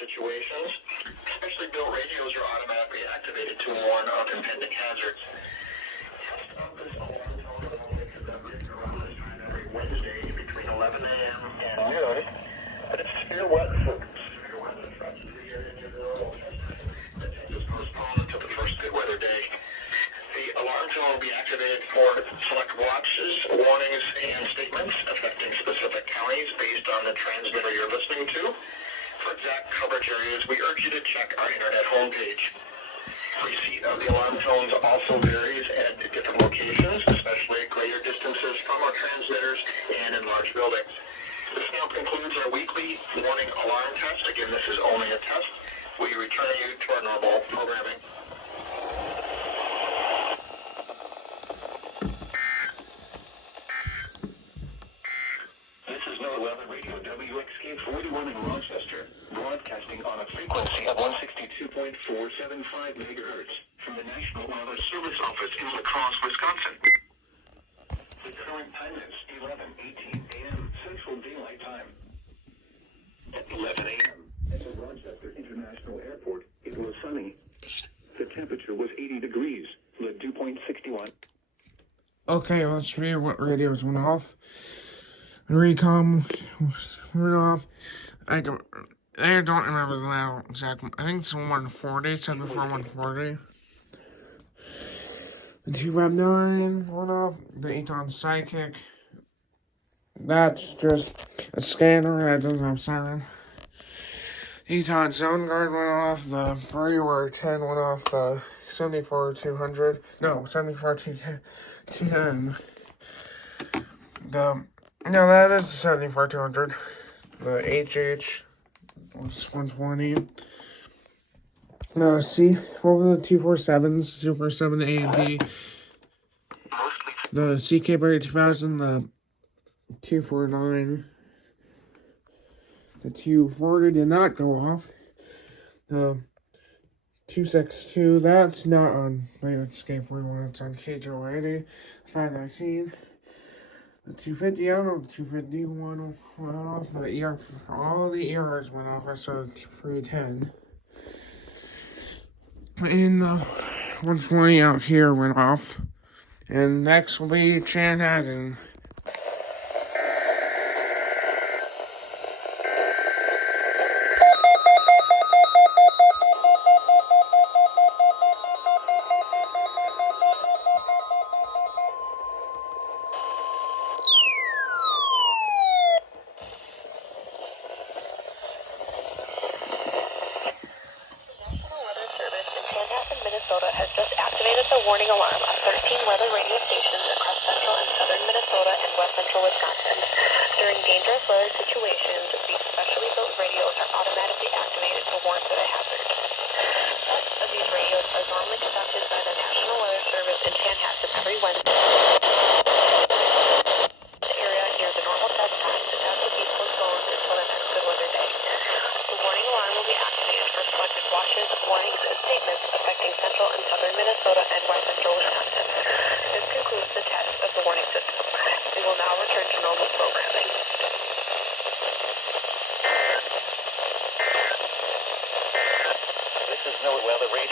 Situations. Specially built radios are automatically activated to warn of impending hazards. Test of this alarm tone is only conducted around this time every Wednesday between 11 a.m. and noon. But if severe weather threatens the area near the rural the test is postponed until the first good weather day. The alarm tone will be activated for select watches, warnings, and statements affecting specific counties based on the transmitter you're listening to. For exact coverage areas, we urge you to check our internet homepage. Receipt of the alarm tones also varies at different locations, especially at greater distances from our transmitters and in large buildings. This now concludes our weekly warning alarm test. Again, this is only a test. We return you to our normal programming. This is NOAA Weather Radio WXK 41 in Rochester, broadcasting on a frequency of 162.475 megahertz from the National Weather Service Office in La Crosse, Wisconsin. The current time is 11:18 a.m. Central Daylight Time. At 11 a.m. at the Rochester International Airport, it was sunny. The temperature was 80 degrees, the dew point 61. Okay, let's read what radios went off. Recom went off. I don't remember the exact. I think it's 140, 74, 140. The T-Web9 went off. The Eton Sidekick. That's just a scanner that doesn't have siren. Eton Zone Guard went off. The Brewer 10 went off. The 74-200. No, 74-210. No, that is the 74-200. The HH was 120. What were the 247s? 247 A and B. The CK Barry 2000, the 249. The 240 did not go off. The 262, that's not on Escape 41, it's on KJO80. 519. The 250, I don't know, the 251 went off. All the ERs went off. I saw the 310. And the 120 out here went off. And next will be Chanhassen. Minnesota has just activated the warning alarm on 13 weather radio stations across central and southern Minnesota and west central Wisconsin. During dangerous weather situations, these specially built radios are automatically activated to warn of a hazard. Tests of these radios are normally conducted by the National Weather Service in Chanhassen every Wednesday.